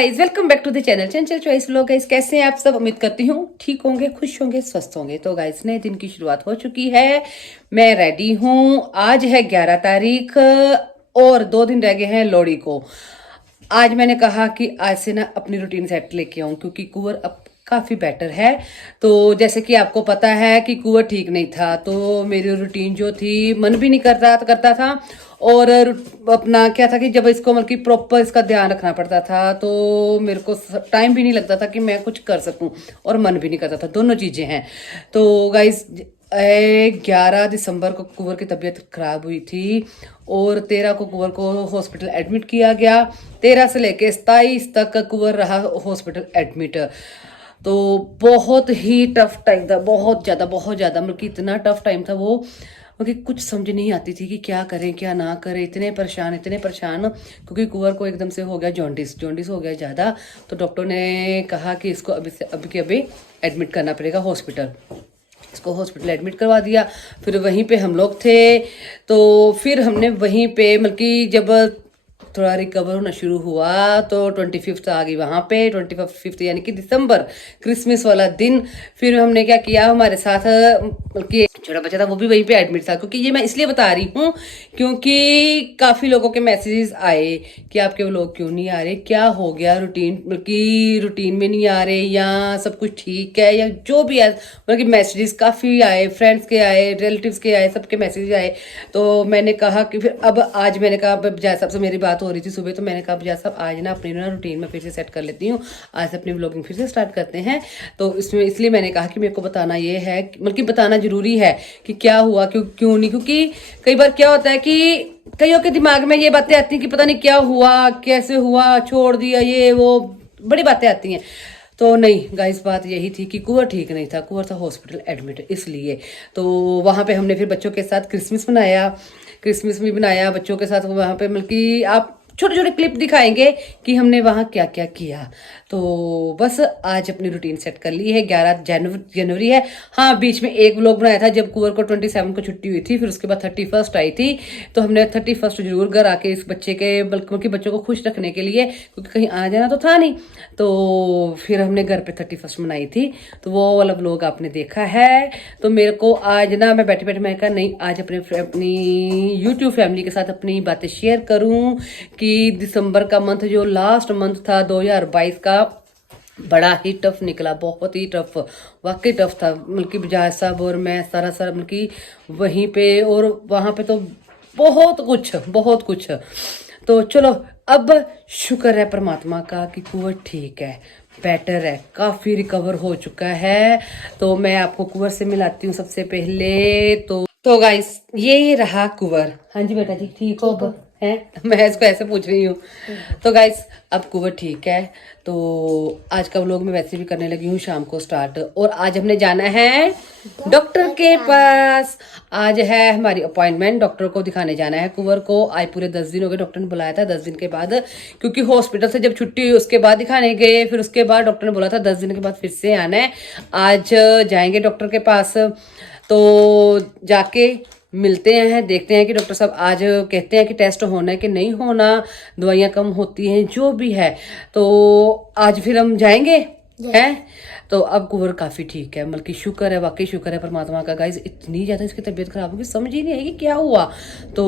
Guys welcome back to the channel Chanchal choice vlog. Guys कैसे हैं आप सब? उम्मीद करती हूँ ठीक होंगे, खुश होंगे, स्वस्थ होंगे। तो गाइस नए दिन की शुरुआत हो चुकी है, मैं रेडी हूँ। आज है 11 तारीख और 2 दिन रह गए हैं लोहड़ी को। आज मैंने कहा कि आज से ना अपनी रूटीन सेट लेके आऊँ क्योंकि कुंवर अब काफ़ी बेटर है। तो जैसे कि आपको पता है कि कुंवर ठीक नहीं था, तो मेरी रूटीन जो थी मन भी नहीं करता था और अपना क्या था कि जब इसको मतलब कि प्रॉपर इसका ध्यान रखना पड़ता था तो मेरे को टाइम भी नहीं लगता था कि मैं कुछ कर सकूं और मन भी नहीं करता था, दोनों चीज़ें हैं। तो गाइस 11 दिसंबर को कुंवर की तबीयत खराब हुई थी और 13 को कुंवर को हॉस्पिटल एडमिट किया गया। 13 से लेके 27 तक कुंवर रहा हॉस्पिटल एडमिट। तो बहुत ही टफ टाइम था, बहुत ज़्यादा मतलब कि इतना टफ टाइम था वो, क्योंकि कुछ समझ नहीं आती थी कि क्या करें क्या ना करें। इतने परेशान क्योंकि कुंवर को एकदम से हो गया जॉन्डिस हो गया ज़्यादा। तो डॉक्टर ने कहा कि इसको अभी के अभी एडमिट करना पड़ेगा हॉस्पिटल। इसको हॉस्पिटल एडमिट करवा दिया। फिर वहीं पे हम लोग थे, तो फिर हमने वहीं पे मतलब कि जब थोड़ा रिकवर होना शुरू हुआ तो 25 आ गई वहाँ पे। 25 यानी कि दिसंबर, क्रिसमस वाला दिन। फिर हमने क्या किया, हमारे साथ कि छोटा बच्चा था वो भी वहीं पे एडमिट था। क्योंकि ये मैं इसलिए बता रही हूँ क्योंकि काफ़ी लोगों के मैसेजेस आए कि आपके व्लॉग क्यों नहीं आ रहे, क्या हो गया, रूटीन में नहीं आ रहे या सब कुछ ठीक है या जो भी है। मतलब कि मैसेजेस काफ़ी आए, फ्रेंड्स के आए, रिलेटिव्स के आए, सबके मैसेज आए। तो मैंने कहा कि फिर अब आज मैंने कहा बजाय साहब से मेरी बात हो रही थी सुबह, तो मैंने कहा बजाय साहब आज ना अपनी रूटीन में फिर से सेट कर लेती हूँ, आज से अपनी व्लॉगिंग फिर से स्टार्ट करते हैं। तो इसमें इसलिए मैंने कहा कि मेरे को बताना ये है, मतलब कि बताना जरूरी है कि क्या हुआ, क्यों नहीं। क्योंकि कई बार क्या होता है कि कईयों के दिमाग में ये बातें आती हैं कि पता नहीं क्या हुआ, कैसे हुआ, छोड़ दिया, ये वो बड़ी बातें आती हैं। तो नहीं गाइस, बात यही थी कि कुंवर ठीक नहीं था, कुंवर था हॉस्पिटल एडमिट, इसलिए। तो वहाँ पे हमने फिर बच्चों के साथ क्रिसमस भी बनाया बच्चों के साथ वहाँ पे। मतलब कि आप छोटे छोटे क्लिप दिखाएंगे कि हमने वहाँ क्या क्या किया। तो बस आज अपनी रूटीन सेट कर ली है। 11 जनवरी है। हाँ, बीच में एक व्लॉग बनाया था जब कुंवर को 27 को छुट्टी हुई थी, फिर उसके बाद 31 आई थी। तो हमने 31 जरूर घर आके इस बच्चे के बल्कि बच्चों को खुश रखने के लिए, क्योंकि कहीं आना जाना तो था नहीं, तो फिर हमने घर पे 31 मनाई थी। तो वो वाला व्लॉग आपने देखा है। तो मेरे को आज ना मैं बैठे मैं कहा नहीं, आज अपनी यूट्यूब फैमिली के साथ अपनी बातें शेयर करूं कि दिसंबर का मंथ जो लास्ट मंथ था 2022 का, बड़ा ही टफ निकला, बहुत ही टफ, वाकई टफ था। मतलब कि बजाज साहब और मैं सारा मतलब कि वहीं पे और वहाँ पे तो बहुत कुछ। तो चलो, अब शुक्र है परमात्मा का कि कुंवर ठीक है, बेटर है, काफ़ी रिकवर हो चुका है। तो मैं आपको कुंवर से मिलाती हूँ सबसे पहले। तो गाइस ये रहा कुंवर। हाँ जी बेटा जी, ठीक हो अब? है, मैं इसको ऐसे पूछ रही हूँ। तो गाइस अब कुंवर ठीक है। तो आज का व्लॉग मैं वैसे भी करने लगी हूँ शाम को स्टार्ट। और आज हमने जाना है डॉक्टर के पास। आज है हमारी अपॉइंटमेंट, डॉक्टर को दिखाने जाना है कुंवर को। आज पूरे 10 दिन हो गए, डॉक्टर ने बुलाया था 10 दिन के बाद, क्योंकि हॉस्पिटल से जब छुट्टी हुई उसके बाद दिखाने गए, फिर उसके बाद डॉक्टर ने बोला था 10 दिन के बाद फिर से आना है। आज जाएंगे डॉक्टर के पास, तो जाके मिलते हैं, देखते हैं कि डॉक्टर साहब आज कहते हैं कि टेस्ट होना है कि नहीं होना, दवाइयाँ कम होती हैं, जो भी है। तो आज फिर हम जाएंगे हैं। तो अब कुंवर काफ़ी ठीक है, मतलब कि शुक्र है, वाकई शुक्र है परमात्मा का। गाइस इतनी ज़्यादा इसकी तबीयत खराब होगी, समझ ही नहीं आएगी क्या हुआ। तो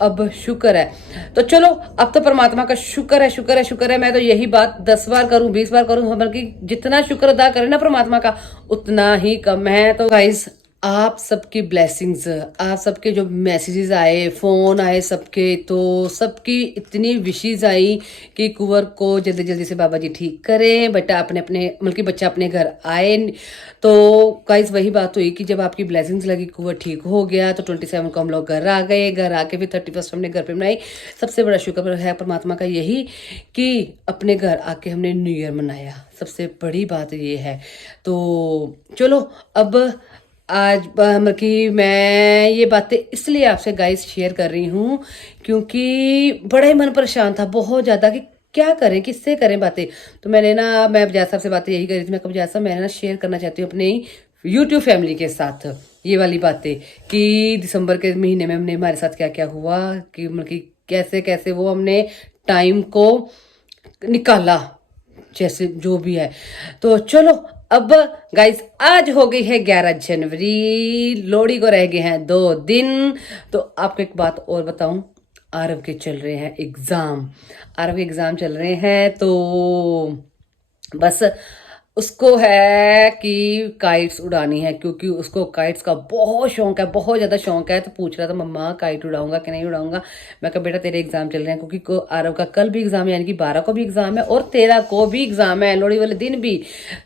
अब शुक्र है। तो चलो, अब तो परमात्मा का शुक्र है। मैं तो यही बात 10 बार करूं, 20 बार करूं, बल्कि जितना शुक्र अदा करें ना परमात्मा का उतना ही कम है। तो गाइस आप सबकी ब्लेसिंग्स, आप सबके जो मैसेजेस आए, फ़ोन आए सबके, तो सबकी इतनी विशेज़ आई कि कुंवर को जल्दी जल्दी से बाबा जी ठीक करें, बेटा अपने मतलब कि बच्चा अपने घर आए। तो गाइस वही बात हुई कि जब आपकी ब्लेसिंग्स लगी, कुंवर ठीक हो गया, तो 27 को हम लोग घर आ गए। घर आके फिर 31 हमने घर पे मनाई। सबसे बड़ा शुक्र है परमात्मा का यही कि अपने घर आके हमने न्यू ईयर मनाया, सबसे बड़ी बात ये है। तो चलो, अब आज मतलब कि मैं ये बातें इसलिए आपसे गाइस शेयर कर रही हूँ क्योंकि बड़ा ही मन परेशान था बहुत ज़्यादा कि क्या करें, किससे करें बातें। तो मैं बजाज साहब से बातें यही कर रही थी। मैं कब बजाज साहब मैंने ना शेयर करना चाहती हूँ अपने यूट्यूब फैमिली के साथ ये वाली बातें कि दिसंबर के महीने में हमने हमारे साथ क्या क्या हुआ, कि मतलब कि कैसे कैसे वो हमने टाइम को निकाला जैसे जो भी है। तो चलो अब गाइस आज हो गई है 11 जनवरी, लोहड़ी को रह गए हैं 2 दिन। तो आपको एक बात और बताऊं, आरव के चल रहे हैं एग्जाम, आरव के एग्जाम चल रहे हैं। तो बस उसको है कि काइट्स उड़ानी है, क्योंकि उसको काइट्स का बहुत शौक है, बहुत ज्यादा शौक है। तो पूछ रहा था मम्मा काइट उड़ाऊंगा कि नहीं उड़ाऊंगा। मैं कहा बेटा तेरे एग्जाम चल रहे हैं, क्योंकि आरव का कल भी एग्जाम है, यानी कि 12 को भी एग्जाम है और 13 को भी एग्जाम है, लोहड़ी वाले दिन भी।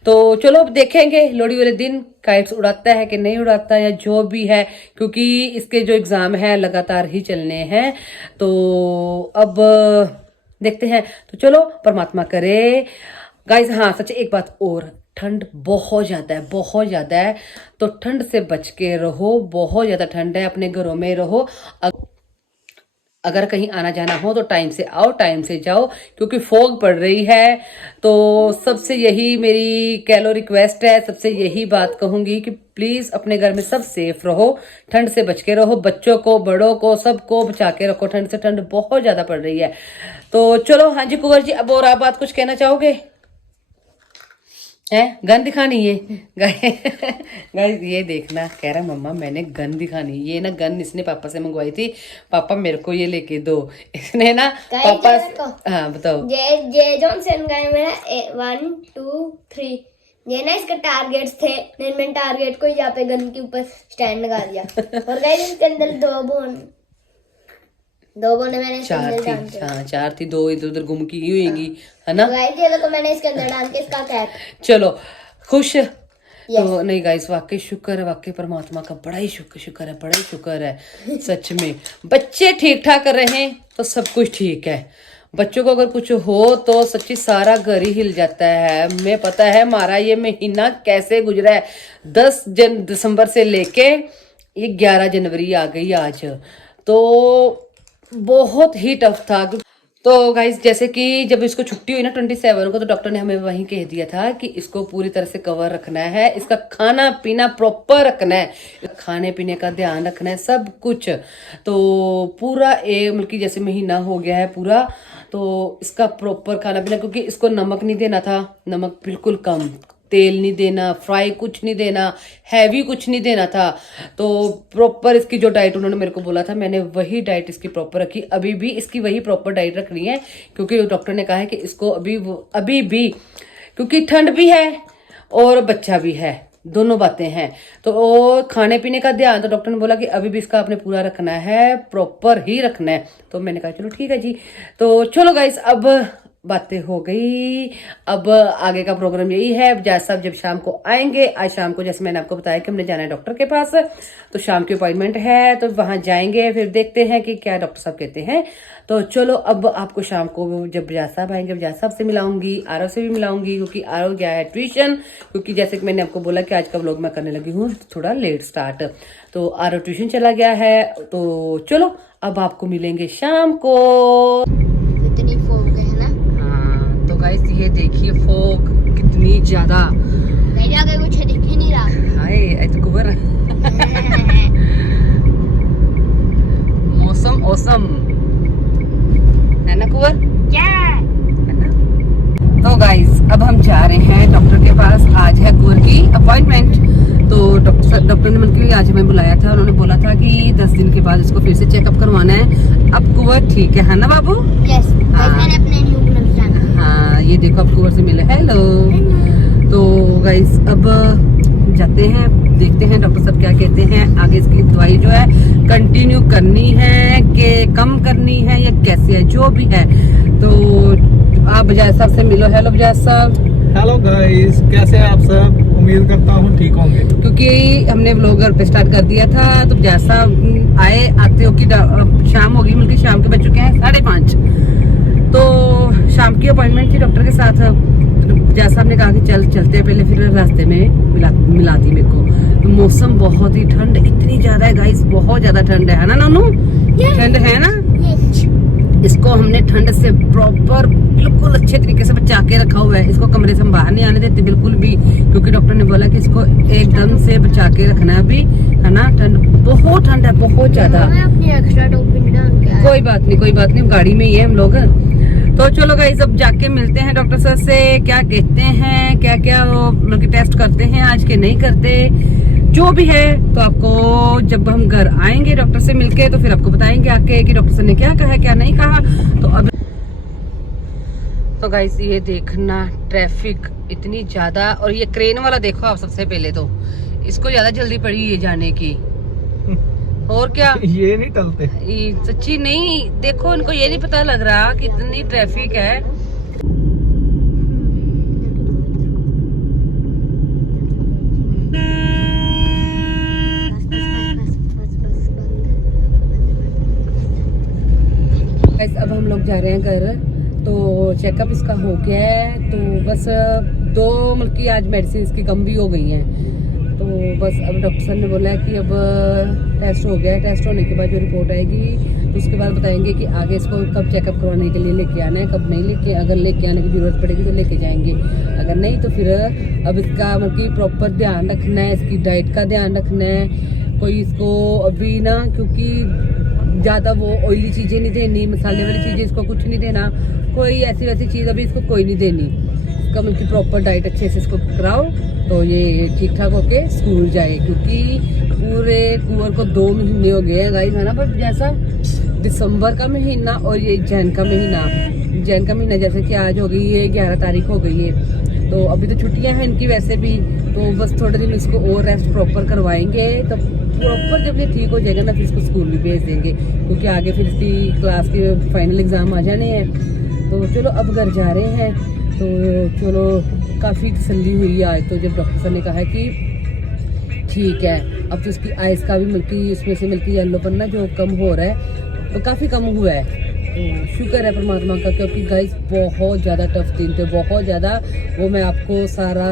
तो चलो अब देखेंगे लोहड़ी वाले दिन काइट्स उड़ाता है कि नहीं उड़ाता, या जो भी है, क्योंकि इसके जो एग्जाम है लगातार ही चलने हैं। तो अब देखते हैं। तो चलो परमात्मा करे गाइस। हाँ सच एक बात और, ठंड बहुत ज्यादा है, बहुत ज्यादा है। तो ठंड से बच के रहो, बहुत ज्यादा ठंड है, अपने घरों में रहो। अगर कहीं आना जाना हो तो टाइम से आओ, टाइम से जाओ, क्योंकि फॉग पड़ रही है। तो सबसे यही मेरी कह लो रिक्वेस्ट है, सबसे यही बात कहूंगी कि प्लीज अपने घर में सब सेफ रहो, ठंड से बच के रहो, बच्चों को बड़ों को सबको बचा के रखो ठंड से, ठंड बहुत ज्यादा पड़ रही है। तो चलो हाँ जी कुंवर जी, अब और आप बात कुछ कहना चाहोगे? है गन दिखानी है गाइस, ये देखना कह रहा मम्मा मैंने गन दिखानी। ये ना गन इसने पापा से मंगवाई थी, पापा मेरे को ये लेके दो। इसने ना पापा, हाँ बताओ। जे जॉनसन का है मेरा 1 2 3, ये ना इसके टारगेट्स थे, मैंने टारगेट को यहाँ पे गन के ऊपर स्टैंड लगा दिया। और गाइस इसके अंदर 2 बोन मैंने चार थी, 2 इधर उधर गुम की होगी, है ना। ये देखो मैंने इसके अंदर डाल के इसका कैप। चलो खुश। तो नहीं गाइस, वाकई शुक्र है, वाकई परमात्मा का बड़ा ही शुक्र है, बड़ा ही शुक्र है सच में। बच्चे ठीक ठाक कर रहे हैं तो सब कुछ ठीक है। बच्चों को अगर कुछ हो तो सच्ची सारा घर ही हिल जाता है। हमें पता है हमारा ये महीना कैसे गुजरा है, 10 दिसंबर से लेके ये 11 जनवरी आ गई आज। तो बहुत ही टफ था। तो गाइस जैसे कि जब इसको छुट्टी हुई ना 27 को, तो डॉक्टर ने हमें वहीं कह दिया था कि इसको पूरी तरह से कवर रखना है, इसका खाना पीना प्रॉपर रखना है, खाने पीने का ध्यान रखना है, सब कुछ। तो पूरा मतलब कि जैसे महीना हो गया है पूरा, तो इसका प्रॉपर खाना पीना, क्योंकि इसको नमक नहीं देना था, नमक बिल्कुल कम, तेल नहीं देना, फ्राई कुछ नहीं देना, हैवी कुछ नहीं देना था। तो प्रॉपर इसकी जो डाइट उन्होंने मेरे को बोला था, मैंने वही डाइट इसकी प्रॉपर रखी। अभी भी इसकी वही प्रॉपर डाइट रखनी है, क्योंकि डॉक्टर ने कहा है कि इसको अभी भी क्योंकि ठंड भी है और बच्चा भी है, दोनों बातें हैं। तो खाने पीने का ध्यान तो डॉक्टर ने बोला कि अभी भी इसका आपने पूरा रखना है, प्रॉपर ही रखना है। तो मैंने कहा चलो ठीक है जी। तो चलो गाइस अब बातें हो गई, अब आगे का प्रोग्राम यही है। अब जैसा जब शाम को आएंगे, आज शाम को जैसे मैंने आपको बताया कि हमने जाना है डॉक्टर के पास, तो शाम की अपॉइंटमेंट है, तो वहां जाएंगे, फिर देखते हैं कि क्या डॉक्टर साहब कहते हैं। तो चलो अब आपको शाम को जब बजाज साहब आएंगे, बजाज साहब से मिलाऊंगी, आरव से भी मिलाऊंगी, क्योंकि आरव गया है ट्यूशन, क्योंकि जैसे कि मैंने आपको बोला कि आज का व्लॉग मैं करने लगी हूँ थोड़ा लेट स्टार्ट। तो आरव ट्यूशन चला गया है। तो चलो अब आपको मिलेंगे शाम को। इतनी फॉग है ना। हाँ तो गाइस ये देखिए फॉग कितनी ज्यादा, आगे कुछ दिख ही नहीं रहा। हाय तो कुबर मौसम औसम है ना कुबर, क्या है ना। तो गाइस अब हम जा रहे हैं डॉक्टर के पास, आज है कुबर की अपॉइंटमेंट। तो डॉक्टर ने मतलब आज हमें बुलाया था, उन्होंने बोला था कि 10 दिन के बाद इसको फिर से चेकअप करवाना है। अब कुबर ठीक है ना बाबू? यस, मैंने अपने न्यू ग्लव्स डाला। हाँ ये देखो अब कुबर से मिले, हेलो। तो गाइस अब जाते हैं, देखते हैं डॉक्टर साहब क्या कहते हैं। आगे इसकी दवाई जो है कंटिन्यू करनी है कि कम करनी है या कैसे है, जो भी है। तो आप बजाज साहब से मिलो। हेलो बजाज साहब। हेलो गाइस, कैसे हैं आप सब? उम्मीद करता हूँ ठीक होंगे। क्योंकि हमने व्लॉग घर पे स्टार्ट कर दिया था, तो बजाज साहब आते हो कि शाम होगी, मतलब शाम के बज चुके हैं 5:30। तो शाम की अपॉइंटमेंट थी डॉक्टर के साथ। बजाज साहब ने कहा कि चलते हैं पहले, फिर रास्ते में मिला दी मेरे को। तो मौसम बहुत ही ठंड इतनी ज्यादा है गाइस, बहुत ज्यादा ठंड है ना नानू? ठंड है ना। इसको हमने ठंड से प्रॉपर बिल्कुल अच्छे तरीके से बचा के रखा हुआ है। इसको कमरे से हम बाहर नहीं आने देते बिल्कुल भी, क्योंकि डॉक्टर ने बोला कि इसको एकदम से बचा के रखना है अभी, है ना। ठंड बहुत ठंड है, बहुत ज्यादा। मैं अपनी एक्स्ट्रा टोपी डाल के कोई बात नहीं, कोई बात नहीं, गाड़ी में ही है हम लोग। तो चलो गाइस अब जाके मिलते हैं डॉक्टर सर से, क्या कहते हैं, क्या क्या वो मतलब टेस्ट करते हैं आज के नहीं करते, जो भी है। तो आपको जब हम घर आएंगे डॉक्टर से मिलके तो फिर आपको बताएंगे आके कि डॉक्टर सर ने क्या कहा क्या नहीं कहा। तो अब तो गाइस ये देखना ट्रैफिक इतनी ज्यादा, और ये क्रेन वाला देखो आप, सबसे पहले तो इसको ज्यादा जल्दी पड़ी ये जाने की, और क्या ये नहीं टलते। सच्ची नहीं, देखो इनको ये नहीं पता लग रहा कि इतनी ट्रैफिक है। अब हम लोग जा रहे हैं घर, तो चेकअप इसका हो गया है। तो बस 2 मतलब की आज मेडिसिन इसकी कम भी हो गई हैं, तो बस अब डॉक्टर सर ने बोला है कि अब टेस्ट हो गया है, टेस्ट होने के बाद जो रिपोर्ट आएगी तो उसके बाद बताएंगे कि आगे इसको कब चेकअप करवाने के लिए लेके आना है, कब नहीं लेके, अगर लेके आने की जरूरत पड़ेगी तो लेके जाएंगे, अगर नहीं तो फिर अब इसका मतलब कि प्रॉपर ध्यान रखना है, इसकी डाइट का ध्यान रखना है। कोई इसको अभी ना, क्योंकि ज़्यादा वो ऑयली चीज़ें नहीं देनी, मसाले वाली चीज़ें इसको कुछ नहीं देना, कोई ऐसी वैसी चीज़ अभी इसको कोई नहीं देनी। इसका मतलब कि प्रॉपर डाइट अच्छे से इसको कराओ तो ये ठीक ठाक होके स्कूल जाए, क्योंकि पूरे कुंवर को 2 महीने हो गए हैं गाइस, है ना। पर जैसा दिसंबर का महीना और ये जैन का महीना जैसे कि आज हो गई है 11 तारीख हो गई है, तो अभी तो छुट्टियां हैं इनकी वैसे भी, तो बस थोड़े दिन इसको और रेस्ट प्रॉपर करवाएंगे, तो प्रॉपर जब ये ठीक हो जाएगा ना फिर इसको स्कूल भी भेज देंगे, क्योंकि आगे फिर इसकी क्लास के फाइनल एग्जाम आ जाने हैं। तो चलो अब घर जा रहे हैं, तो चलो काफ़ी तसल्ली हुई आज तो जब डॉक्टर सर ने कहा कि ठीक है, अब तो इसकी आइज़ का भी मिल्की, इसमें से मिल्की येलोपन ना जो कम हो रहा है तो काफ़ी कम हुआ है। तो शुक्र है परमात्मा का, क्योंकि गाइस बहुत ज़्यादा टफ दिन थे, बहुत ज़्यादा। वो मैं आपको सारा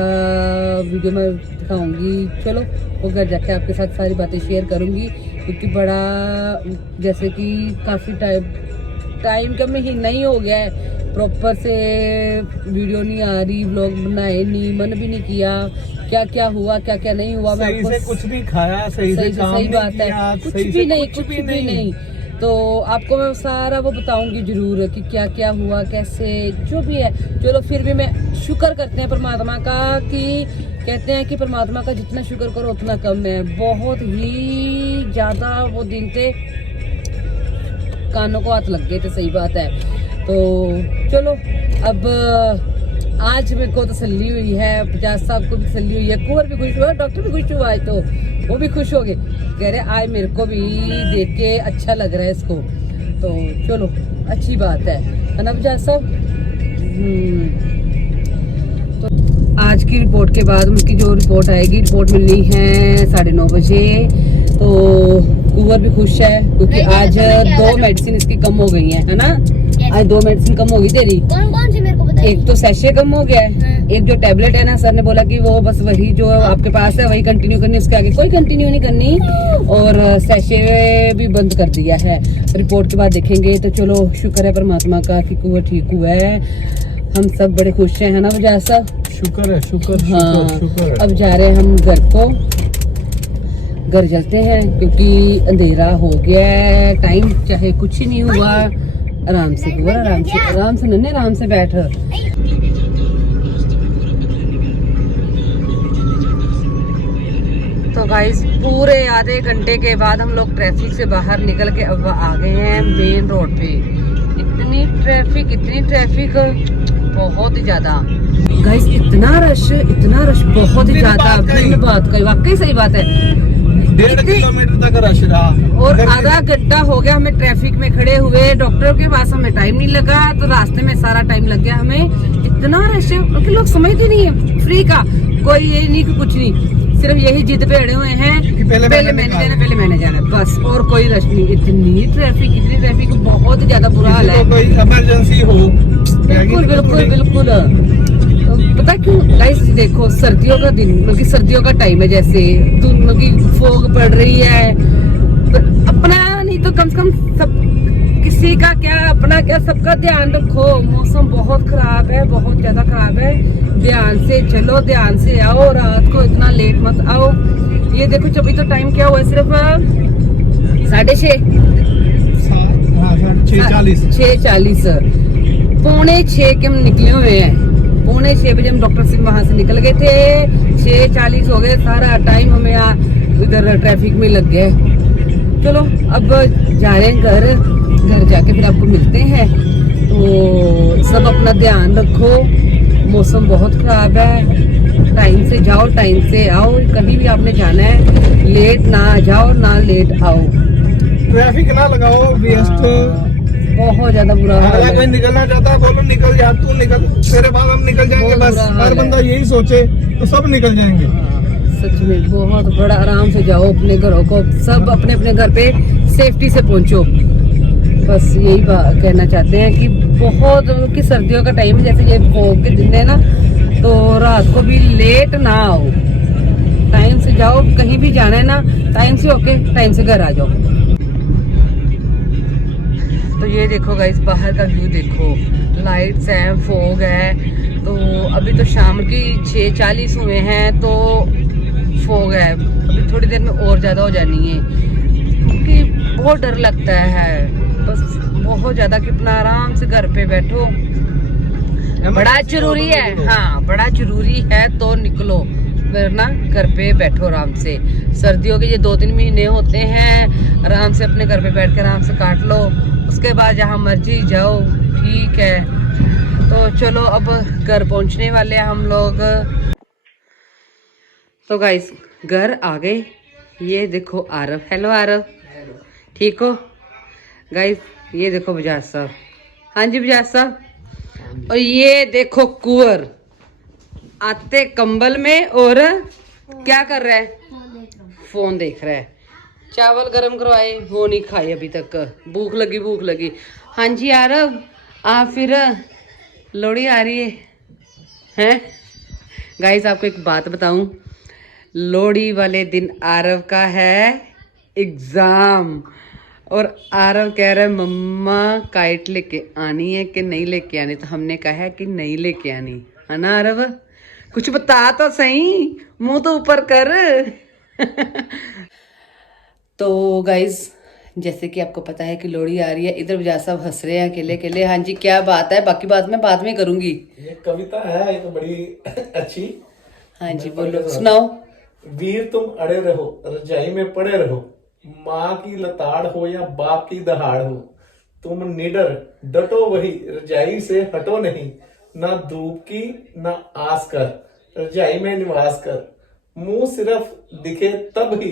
वीडियो में दिखाऊंगी, चलो वो घर जाके आपके साथ सारी बातें शेयर करूंगी, क्योंकि बड़ा जैसे कि काफ़ी टाइम का महीना ही हो गया है, प्रॉपर से वीडियो नहीं आ रही, व्लॉग बनाए नहीं, मन भी नहीं किया, क्या क्या हुआ क्या क्या नहीं हुआ, मैं आपको से कुछ नहीं खाया, सही से काम सही बात नहीं है, किया, कुछ भी नहीं। तो आपको मैं सारा वो बताऊंगी जरूर कि क्या क्या हुआ, कैसे जो भी है। चलो फिर भी मैं शुक्र करते हैं परमात्मा का, कि कहते हैं कि परमात्मा का जितना शुक्र करो उतना कम है। बहुत ही ज्यादा वो दिन थे, कानों को हाथ लग गए थे, सही बात है। तो चलो अब आज मेरे को तसल्ली हुई है, 50 साहब को भी तसल्ली हुई है, कुंवर भी खुश हुआ, डॉक्टर भी खुश हुआ है, तो वो भी खुश हो गए, कह रहे आज मेरे को भी देख के अच्छा लग रहा है इसको। तो चलो अच्छी बात है ना बजाज साहब। तो आज की रिपोर्ट के बाद उनकी जो रिपोर्ट आएगी, रिपोर्ट मिलनी है 9:30 बजे। तो कुंवर भी खुश है, क्योंकि आज 2 मेडिसिन इसकी कम हो गई है ना। आज 2 मेडिसिन कम होगी तेरी। कौन सी मेरे को बताइए। एक तो सैशे कम हो गया है, एक जो टैबलेट है ना, सर ने बोला कि वो बस वही जो आपके पास है वही कंटिन्यू करनी, उसके आगे कोई कंटिन्यू नहीं करनी, और सैशे भी बंद कर दिया है। रिपोर्ट के बाद देखेंगे। तो चलो शुक्र है परमात्मा का कि कुंवर ठीक हुआ है, हम सब बड़े खुश हैं, है ना बजाज साहब। शुक्र है, शुक्र हाँ, शुक्र है। अब जा रहे हैं हम घर चलते हैं, क्योंकि अंधेरा हो गया है, टाइम चाहे कुछ ही नहीं हुआ। आराम से कुंवर, आराम से नन्हे, आराम से बैठ। तो गाइस पूरे आधे घंटे के बाद हम लोग ट्रैफिक से बाहर निकल के अब आ गए हैं मेन रोड पे। इतनी ट्रैफिक बहुत ही ज्यादा गाइस, इतना रश बहुत ही ज्यादा। बात कही, वाकई सही बात है, 1.5 किलोमीटर तक रश रहा, और आधा घंटा हो गया हमें ट्रैफिक में खड़े हुए। डॉक्टर के पास हमें टाइम नहीं लगा, तो रास्ते में सारा टाइम लग गया हमें। इतना रश है, क्योंकि लोग समझते नहीं है फ्री का, कोई ये नहीं कि कुछ नहीं, सिर्फ यही जिद पे अड़े हुए हैं कि पहले मैंने जाना, बस और कोई रश नहीं। इतनी ट्रैफिक बहुत ज्यादा बुरा हाल है। कोई इमरजेंसी हो, बिल्कुल। तो पता क्यों गाइस, देखो सर्दियों का दिन, मतलब सर्दियों का टाइम है, जैसे मतलब की फोग पड़ रही है, तो अपना नहीं तो कम से कम सब, किसी का क्या अपना क्या, सबका ध्यान रखो। मौसम बहुत खराब है, बहुत ज्यादा खराब है, ध्यान से चलो, ध्यान से आओ, रात को इतना लेट मत आओ। ये देखो अभी तो टाइम क्या हुआ है, सिर्फ 6:30। 6:40 6:40 5:45 के हम निकले हुए हैं। 5:45 बजे हम डॉक्टर सिंह वहां से निकल गए थे। 6:40 हो गए, सारा टाइम हमें इधर ट्रैफिक में लग गए। चलो अब जा रहे हैं घर जाके फिर आपको मिलते हैं। तो सब अपना ध्यान रखो, मौसम बहुत खराब है। टाइम से जाओ, टाइम से आओ। कहीं भी आपने जाना है, लेट ना जाओ ना लेट आओ। ट्रैफिक ना लगाओ, वेस्ट। बहुत ज्यादा बुरा हाल अगर है। कोई निकलना चाहता है बोलो निकल जा, तू निकल, तेरे बाद हम निकल जाएंगे। बहुत बस बुरा हाल हर है। बंदा यही सोचे तो सब निकल जाएंगे। सच में बहुत बड़ा, आराम से जाओ अपने घरों को, सब अपने अपने घर पे सेफ्टी से पहुंचो। बस यही कहना चाहते हैं कि बहुत कि सर्दियों का टाइम जैसे ये फॉग के दिन है ना, तो रात को भी लेट ना आओ, टाइम से जाओ। कहीं भी जाना है ना, टाइम से होके टाइम से घर आ जाओ। तो ये देखो गाइस, बाहर का व्यू देखो, लाइट्स हैं, फॉग है। तो अभी तो शाम की 6:40 हुए हैं, तो फॉग है। अभी थोड़ी देर में और ज्यादा हो जानी है, क्योंकि बहुत डर लगता है। बस बहुत ज्यादा कि अपना आराम से घर पे बैठो, बड़ा जरूरी है। हाँ, बड़ा जरूरी है तो निकलो, वरना घर पे बैठो आराम से। सर्दियों के ये 2-3 महीने होते हैं, आराम से अपने घर पे बैठ के आराम से काट लो। उसके बाद जहाँ मर्जी जाओ, ठीक है। तो चलो अब घर पहुंचने वाले हैं हम लोग। तो गाइस घर आ गए। ये देखो आरव, हेलो आरव, ठीक हो गाइस? ये देखो बजाज साहब, हाँ जी बजाज साहब। और ये देखो कुंवर आते कंबल में, और क्या कर रहा है? फोन देख रहा है। चावल गरम करवाए, वो नहीं खाए अभी तक, भूख लगी। हाँ जी आरव, आप फिर लोहड़ी आ रही है? गाइस आपको एक बात बताऊं, लोहड़ी वाले दिन आरव का है एग्जाम, और आरव कह रहा है मम्मा काइट लेके आनी है कि नहीं लेके आनी। तो हमने कहा है कि नहीं लेके आनी, है ना आरव? कुछ बता तो सही, मुंह तो ऊपर कर। तो गाइज जैसे कि आपको पता है कि लोहड़ी आ रही है। इधर बजाज साहब हंस रहे हैं अकेले अकेले। हाँ जी क्या बात है? बाकी बात मैं बाद में करूंगी। ये कविता है, ये तो बड़ी अच्छी। हाँ जी बोलो, सुनाओ। वीर तुम अड़े रहो, रजाई में पड़े रहो, माँ की लताड़ हो या बाप की दहाड़ हो, तुम निडर डटो वही, रजाई से हटो नहीं, ना धूप की ना आस कर, रजाई में निवास कर, मुंह सिर्फ दिखे तब ही,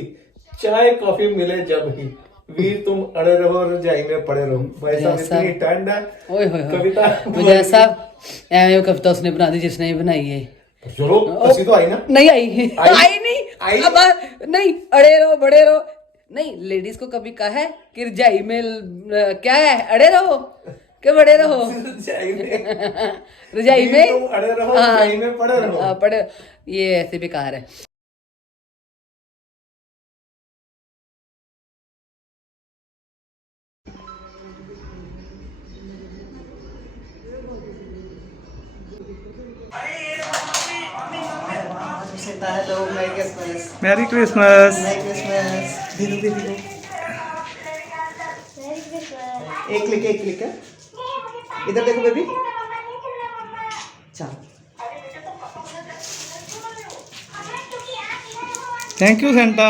चाय कॉफी मिले जब ही, वीर तुम अड़े रहो, रजाई में पड़े रहो। भाई साहब इतनी ठंड है। ओए होए कविता बजाज साहब, ऐਵੇਂ कविता उसने बना दी जिसने बनाई है। चलो अच्छी तो आई ना? नहीं आई नहीं। अब नहीं, अड़े रहो बड़े रहो नहीं। लेडीज को कभी कहा है कि रजाई में क्या है, अड़े रहो के बड़े रहो? रजाई में तुम अड़े रहो, रजाई में पड़े रहो। पड़े, ये ऐसे बेकार है। Merry Christmas. एक क्लिक है। इधर देखो बेबी। चलो thank you Santa.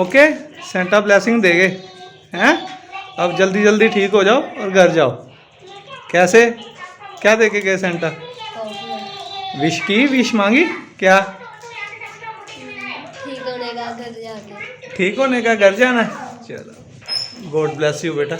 Okay, Santa blessing देगे हैं। अब जल्दी जल्दी ठीक हो जाओ और घर जाओ। कैसे, क्या देके गए सेंटा? विश की, विश मांगी क्या? ठीक होने का घर जाके। ठीक होने का घर जाना है। चलो, गॉड ब्लेस यू बेटा।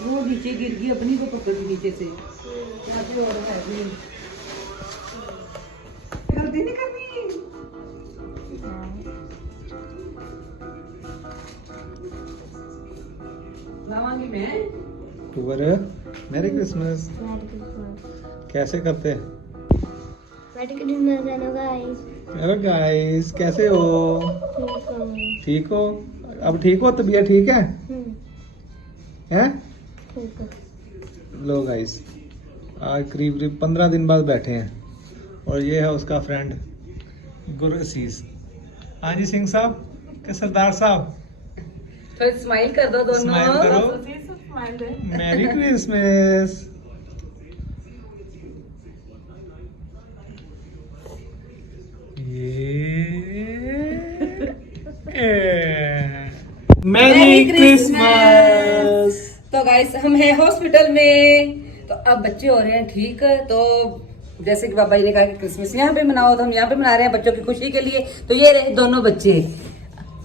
वो नीचे गिर गई, अपनी को पकड़ ली नीचे से। और है नहीं। जल्दी नहीं करनी। लावांगी मैं। Merry Christmas. कैसे करते हैं? Merry Christmas hello guys. Hello guys, कैसे हो? ठीक हो? अब ठीक हो? तबीयत ठीक है? हैं? लो गाइस, आज करीब करीब 15 दिन बाद बैठे हैं और ये है उसका फ्रेंड गुरअसीस। हाँ जी सिंह साहब के सरदार साहब, तो स्माइल कर दो दोनों। स्माइल करो। Merry Christmas. Merry Christmas. तो गाइस हम हैं हॉस्पिटल में, तो अब बच्चे हो रहे हैं ठीक। तो जैसे कि बाबा जी ने कहा कि क्रिसमस यहाँ पे मनाओ, तो हम यहाँ पे मना रहे हैं बच्चों की खुशी के लिए। तो ये रहे दोनों बच्चे,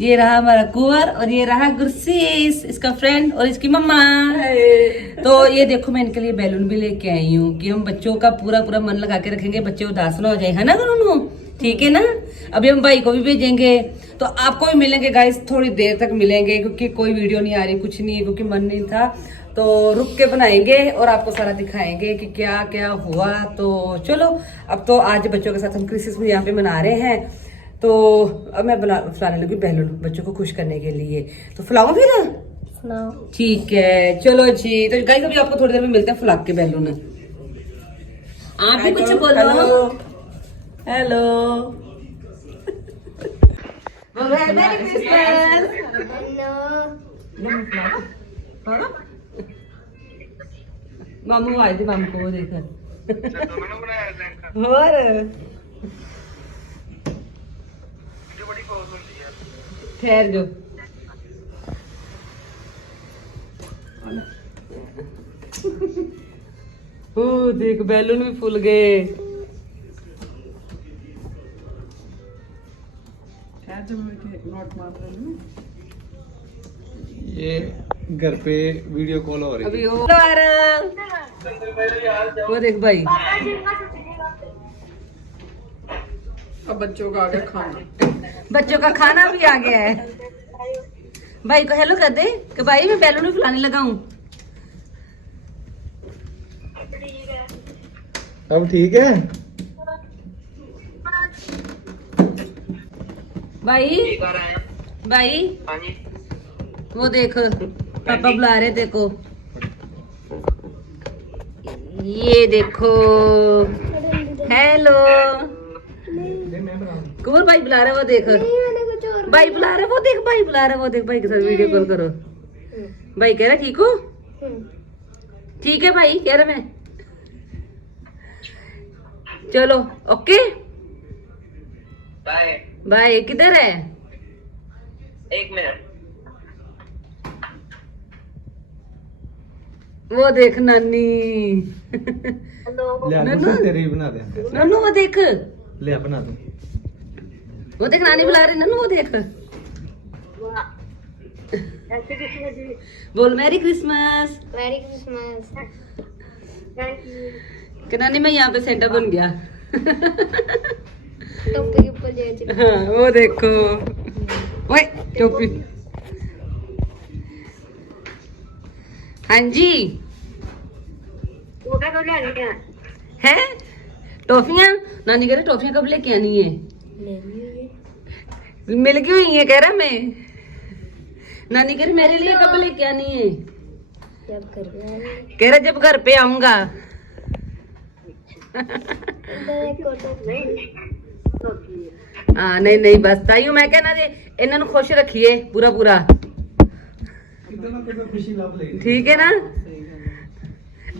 ये रहा हमारा कुंवर और ये रहा गुरसीस, इसका फ्रेंड और इसकी मम्मा। तो ये देखो मैं इनके लिए बैलून भी लेके आई हूँ कि हम बच्चों का पूरा पूरा मन लगा के रखेंगे, बच्चे उदास ना हो जाए, है ना दोनों? ठीक है ना? अभी हम भाई को भी भेजेंगे, तो आपको भी मिलेंगे गाइस, थोड़ी देर तक मिलेंगे क्योंकि कोई वीडियो नहीं आ रही, कुछ नहीं है क्योंकि मन नहीं था। तो रुक के बनाएंगे और आपको सारा दिखाएंगे कि क्या क्या हुआ। तो चलो, अब तो आज बच्चों के साथ हम क्रिसमस भी यहाँ पे मना रहे हैं। तो अब मैं फुलाने लगी बैलून बच्चों को खुश करने के लिए। तो फुलाऊं फिर? सुनाओ। ठीक है चलो जी। तो गाइस अभी आपको थोड़ी देर में मिलते हैं फुला के बैलून। आप भी कुछ बोलो। Hello, merry Christmas. हेलो। मामू आए थे, मामू को वो देखा और ठहर जो। ओ देख बैलून भी फूल गए। ये घर पे वीडियो कॉल हो रही अभी वो देख भाई, अब बच्चों का आ गया खाना। बच्चों का खाना भी आ गया है। भाई को हेलो कर दे कि भाई मैं बैलून भी फुलाने लगा हूँ। अब ठीक है भाई, भाई वो देख पापा बुला रहे देखो, ये देखो। हेलो कुमार भाई बुला रहे, वो देख मैंने कुछ और भाई बुला रहे, वो देख भाई बुला रहे, वो देख भाई के साथ वीडियो कॉल करो। भाई कह रहा ठीक हो? ठीक है भाई कह रहा मैं। चलो ओके बाय। बाय। किधर है? 1 मिनट। वो देख नानी। ले नन्नू? तेरे ही बना दे। नन्नू वो देख, ले बना दो। वो देख नानी बुला रही नन्नू, वो देख। बोल मैरी क्रिसमस। Merry Christmas. कि नानी मैं यहाँ पे सेंटर बन गया। टोपी के ऊपर ले चली। हाँ वो देखो, ओए टोपी। हाँ जी है टॉफियाँ। नानी कह रही टॉफियाँ कब लेके आनी है? मिल गई हुई है कह रहा मैं। नानी कह रही मेरे लिए कब लेके आनी है? जब घर पे आए कह रहा जब घर पे आऊंगा। हाँ नहीं नहीं बस ताइयो मैं कहना जे इन्हों खुश रखिए पूरा पूरा, खुशी लाभ ले। ठीक है ना?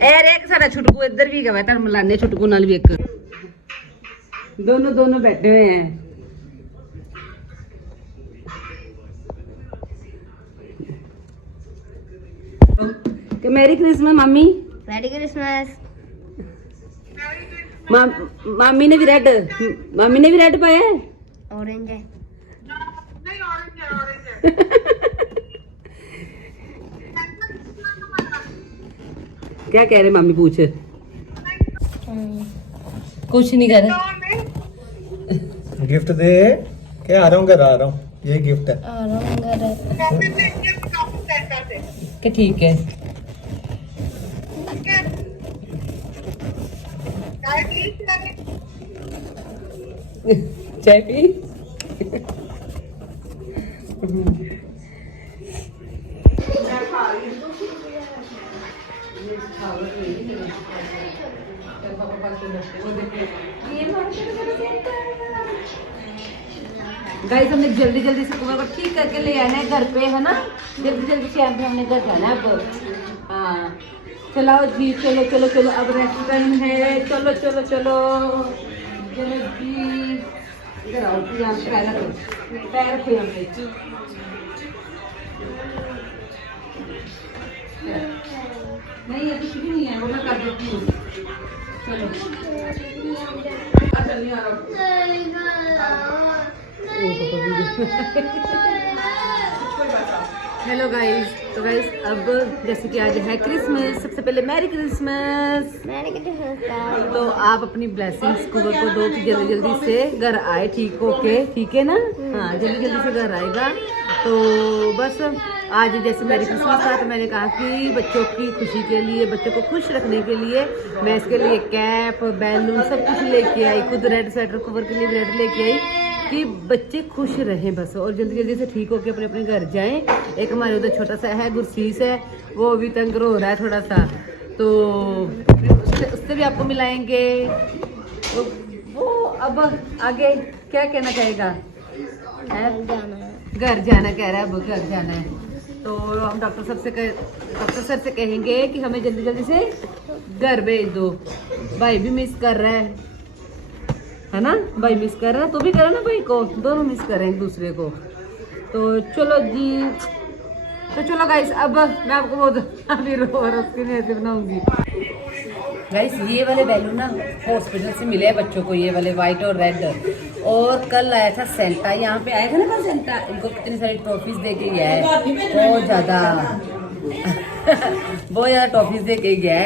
एक सारा छुटकू इधर भी गवा तर मिलाने छुटकू नाल भी एक दोनों दोनों बैठे हुए हैं। कि merry Christmas mummy. Merry Christmas. मामी ने भी रेड पाया है। ऑरेंज है। क्या कह रहे मामी? पूछ। कुछ नहीं कह रहे। गिफ्ट दे। क्या आ रहा हूँ घर आ रहा हूँ, ये गिफ्ट है। कि ठीक है। चाय पी। गाइस हमने जल्दी जल्दी से कुकर को ठीक करके ले आना है घर पे, है ना। जल्दी जल्दी से यहाँ पे हमने घर जाना है अब। हाँ चलाओ जी, चलो चलो चलो, अब रेस्ट टाइम है। चलो चलो चलो चलो जी, इधर आओ जी, यहाँ पे पैर रखो, पैर रखो यहाँ पे। नहीं ये कुछ भी नहीं है, वो मैं कर देती हूँ। चलो अच्छा नहीं आ रहा। हेलो गाइस, तो गाइस अब जैसे कि आज है क्रिसमस, सबसे पहले मैरी क्रिसमस। तो आप अपनी ब्लेसिंग्स कुबर को दो कि जल्दी जल्दी से घर आए, ठीक ओके, ठीक है ना। हाँ जल्दी जल्दी से घर आएगा। तो बस आज जैसे मैरी क्रिसमस था तो मैंने कहा कि बच्चों की खुशी के लिए, बच्चों को खुश रखने के लिए मैं इसके लिए कैप, बैलून सब कुछ लेके आई, खुद रेड स्वेटर कुबर के लिए रेड लेके आई कि बच्चे खुश रहें बस, और जल्दी जल्दी से ठीक होके अपने अपने घर जाएं। एक हमारे उधर छोटा सा है गुरसीस है, वो अभी तंग हो रहा है थोड़ा सा, तो उससे भी आपको मिलाएंगे। तो वो अब आगे क्या कहना चाहेगा? घर जाना कह रहा है, अब घर जाना है। तो हम डॉक्टर सर से कहेंगे कि हमें जल्दी जल्दी से घर भेज दो। भाई भी मिस कर रहा है ना, भाई मिस कर रहा है, तो भी करे ना भाई को, दोनों मिस कर रहे हैं एक दूसरे को। तो चलो जी, तो चलो गाइस अब मैं आपको बहुत अभी उसके लिए ऐसे बनाऊंगी। गाइस ये वाले बैलून ना हॉस्पिटल से मिले हैं बच्चों को, ये वाले व्हाइट और रेड। और कल आया था सेंटा, यहाँ पे आया था ना कल सेंटा, इनको कितनी सारी ट्रॉफीज दे के गया है, बहुत ज्यादा बहुत ज्यादा ट्रॉफीज दे के गया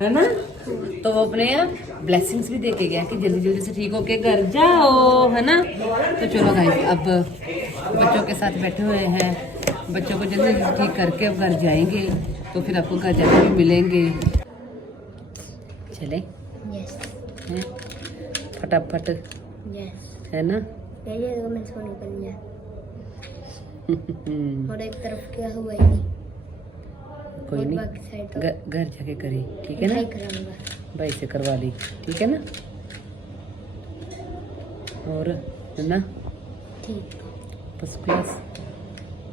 है ना। तो वो अपने ब्लेसिंग्स भी दे के गया कि जल्दी जल्दी से ठीक होके घर जाओ, है ना। तो चलो गाइस अब बच्चों के साथ बैठे हुए हैं, बच्चों को जल्दी जल्दी ठीक करके अब घर जाएंगे, तो फिर आपको घर जाके भी मिलेंगे। चले हैं फटाफट, है ना। और एक तरफ क्या हुआ ही नहीं, कोई नहीं, घर जाके करी, ठीक है ना, भाई से करवा ली, ठीक है ना। और है ना, ठीक फर्स्ट क्लास,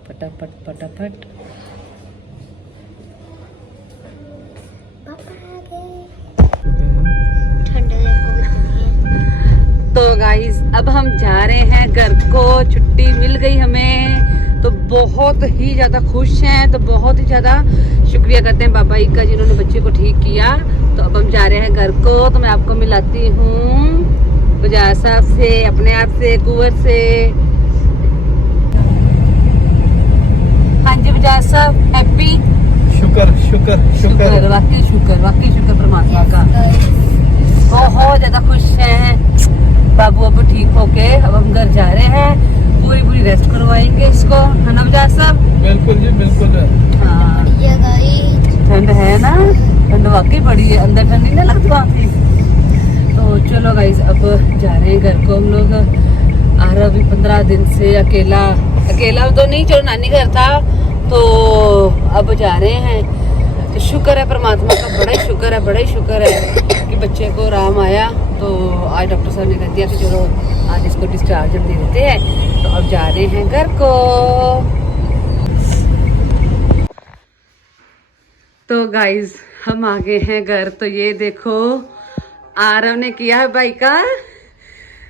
फटाफट फटाफट। तो गाइस अब हम जा रहे हैं घर को, छुट्टी मिल गई हमें, तो बहुत ही ज़्यादा खुश हैं। तो बहुत ही ज़्यादा शुक्रिया करते हैं बाबा जी का जिन्होंने बच्चे को ठीक किया। तो अब हम जा रहे हैं घर को, तो मैं आपको मिलाती हूँ बजाज साहब से, अपने आप से, कुंवर से। हाँ जी बजाज साहब, हैप्पी? शुक्र शुक्र शुक्र, वाकई शुक्र परमात्मा का, बहुत ज़्यादा खुश हैं। बाबू अब ठीक होके अब हम घर जा रहे हैं, पूरी रेस्ट करवाएंगे इसको, है ना बजाज साहब? बिल्कुल जी बिल्कुल। हाँ ठंड है ना, ठंड वाकई बड़ी है, अंदर ठंडी ना लगता। तो चलो गाइस अब जा रहे हैं घर को हम लोग। और अभी 15 दिन से अकेला तो नहीं, चलो नानी घर था, तो अब जा रहे हैं। तो शुक्र है परमात्मा का, बड़ा ही शुक्र है कि बच्चे को आराम आया। तो आज डॉक्टर साहब ने कह दिया कि चलो आज इसको डिस्चार्ज दे देते हैं। तो अब जा रहे हैं घर को। तो गाइस हम आ गए हैं घर। तो ये देखो आरव ने किया है भाई का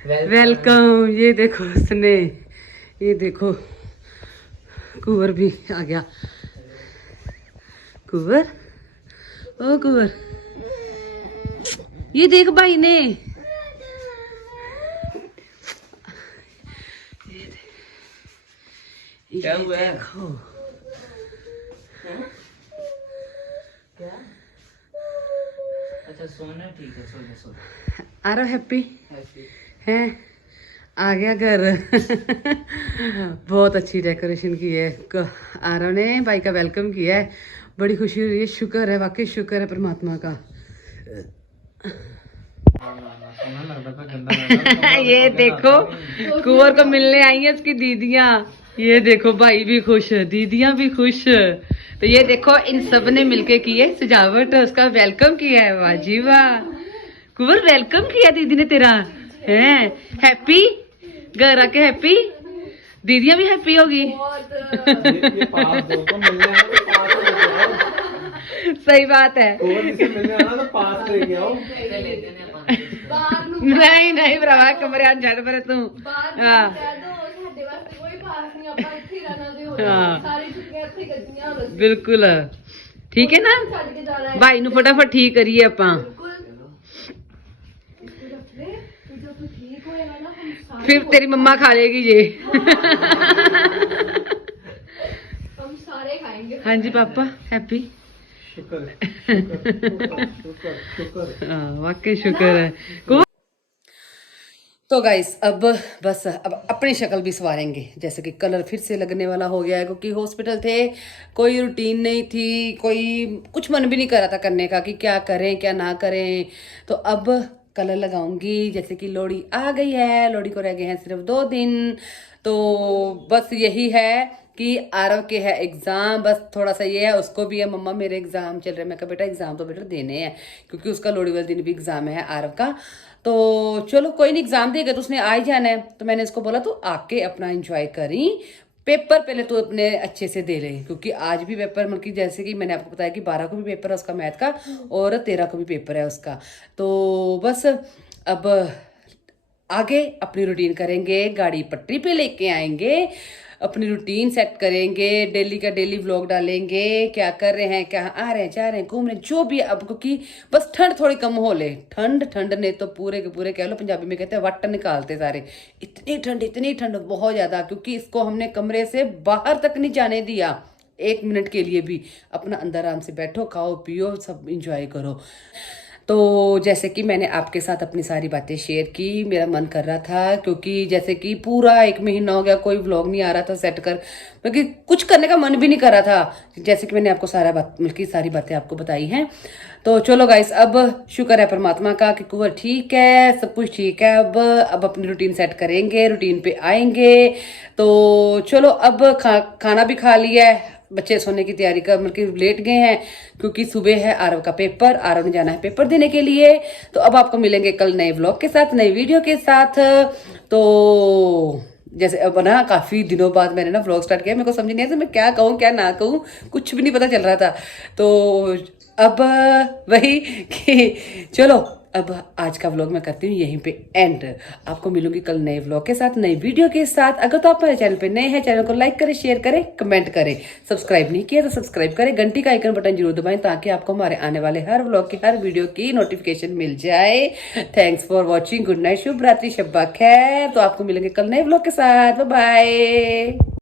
वेलकम। ये देखो उसने, ये देखो कुंवर भी आ गया। कुंवर, ओ कुंवर, ये देख भाई ने, क्या हुआ है? क्या? अच्छा सोना, ठीक है, सो जा। आ रहा हैप्पी है, आ गया घर। बहुत अच्छी डेकोरेशन की है, आरव ने भाई का वेलकम किया है, बड़ी खुशी हो रही है। शुक्र है, वाकई शुक्र है परमात्मा का। ये देखो कुंवर को मिलने आई है उसकी दीदियां। ये देखो भाई भी खुश, दीदियां भी खुश। तो ये देखो इन सब ने मिलके की है सजावट, उसका वेलकम किया है। वाह जी वाह, कुंवर वेलकम किया दीदी ने तेरा है। हैप्पी घर आके हैप्पी, दीदियां भी हैप्पी होगी। ये पास दो तो मिलने आना तो पास लेके आओ। सही बात है। और किसी मिलने आना तो पास लेके आओ। नहीं नहीं भरावा कमरे आ छड़ पर तू। हाँ बिल्कुल ठीक है ना भाई नु फटाफट ठीक करिए ਆਪਾਂ। फिर तेरी मम्मा खा लेगी ये। हम सारे खाएंगे। हाँ जी पापा हैप्पी। शुक्र शुक्र शुक्र। हाँ वाकई शुक्र है। तो गाइस अब बस अब अपनी शक्ल भी संवारेंगे, जैसे कि कलर फिर से लगने वाला हो गया है क्योंकि हॉस्पिटल थे, कोई रूटीन नहीं थी, कोई कुछ मन भी नहीं कर रहा था करने का कि क्या करें क्या ना करें। तो अब कलर लगाऊंगी, जैसे कि लोहड़ी आ गई है, लोहड़ी को रह गए हैं सिर्फ 2 दिन। तो बस यही है कि आरव के है एग्जाम, बस थोड़ा सा ये है, उसको भी है मम्मा मेरे एग्जाम चल रहे हैं। मैं कहा बेटा एग्जाम तो बेटा देने हैं क्योंकि उसका लोहड़ी वाले दिन भी एग्जाम है आरव का। तो चलो कोई नहीं, एग्जाम देगा तो उसने आ ही जाना है। तो मैंने इसको बोला तू आके अपना एंजॉय करी, पेपर पहले तो अपने अच्छे से दे ले क्योंकि आज भी पेपर मतलब कि जैसे कि मैंने आपको बताया कि 12 को भी पेपर है उसका मैथ का और 13 को भी पेपर है उसका। तो बस अब आगे अपनी रूटीन करेंगे, गाड़ी पटरी पे लेके आएंगे, अपनी रूटीन सेट करेंगे, डेली का डेली व्लॉग डालेंगे, क्या कर रहे हैं, क्या आ रहे हैं, जा रहे हैं, घूम रहे हैं, जो भी अब क्योंकि बस ठंड थोड़ी कम हो ले। ठंड ने तो पूरे के पूरे कह लो, पंजाबी में कहते हैं वट निकालते सारे। इतनी ठंड बहुत ज्यादा, क्योंकि इसको हमने कमरे से बाहर तक नहीं जाने दिया 1 मिनट के लिए भी। अपना अंदर आराम से बैठो, खाओ पियो, सब इंजॉय करो। तो जैसे कि मैंने आपके साथ अपनी सारी बातें शेयर की, मेरा मन कर रहा था क्योंकि जैसे कि पूरा 1 महीना हो गया कोई व्लॉग नहीं आ रहा था सेट कर, क्योंकि कुछ करने का मन भी नहीं कर रहा था। जैसे कि मैंने आपको सारी बातें आपको बताई हैं। तो चलो गाइस, अब शुक्र है परमात्मा का कि कुंवर ठीक है, सब कुछ ठीक है। अब अपनी रूटीन सेट करेंगे, रूटीन पे आएंगे। तो चलो अब खाना भी खा लिया है, बच्चे सोने की तैयारी कर मतलब लेट गए हैं क्योंकि सुबह है आरव का पेपर, आरव ने जाना है पेपर देने के लिए। तो अब आपको मिलेंगे कल नए व्लॉग के साथ, नई वीडियो के साथ। तो जैसे अब ना काफी दिनों बाद मैंने ना व्लॉग स्टार्ट किया, मेरे को समझ नहीं आया मैं क्या कहूँ क्या ना कहूँ, कुछ भी नहीं पता चल रहा था। तो अब वही कि चलो अब आज का व्लॉग मैं करती हूँ यहीं पे एंड। आपको मिलूंगी कल नए व्लॉग के साथ, नई वीडियो के साथ। अगर तो आप हमारे चैनल पे नए हैं, चैनल को लाइक करें, शेयर करें, कमेंट करें। सब्सक्राइब नहीं किया तो सब्सक्राइब करें, घंटी का आइकन बटन जरूर दबाएं ताकि आपको हमारे आने वाले हर व्लॉग की, हर वीडियो की नोटिफिकेशन मिल जाए। Thanks for watching, good night, शुभ रात्रि, शब्बा खैर। तो आपको मिलेंगे कल नए व्लॉग के साथ, बाय बाय।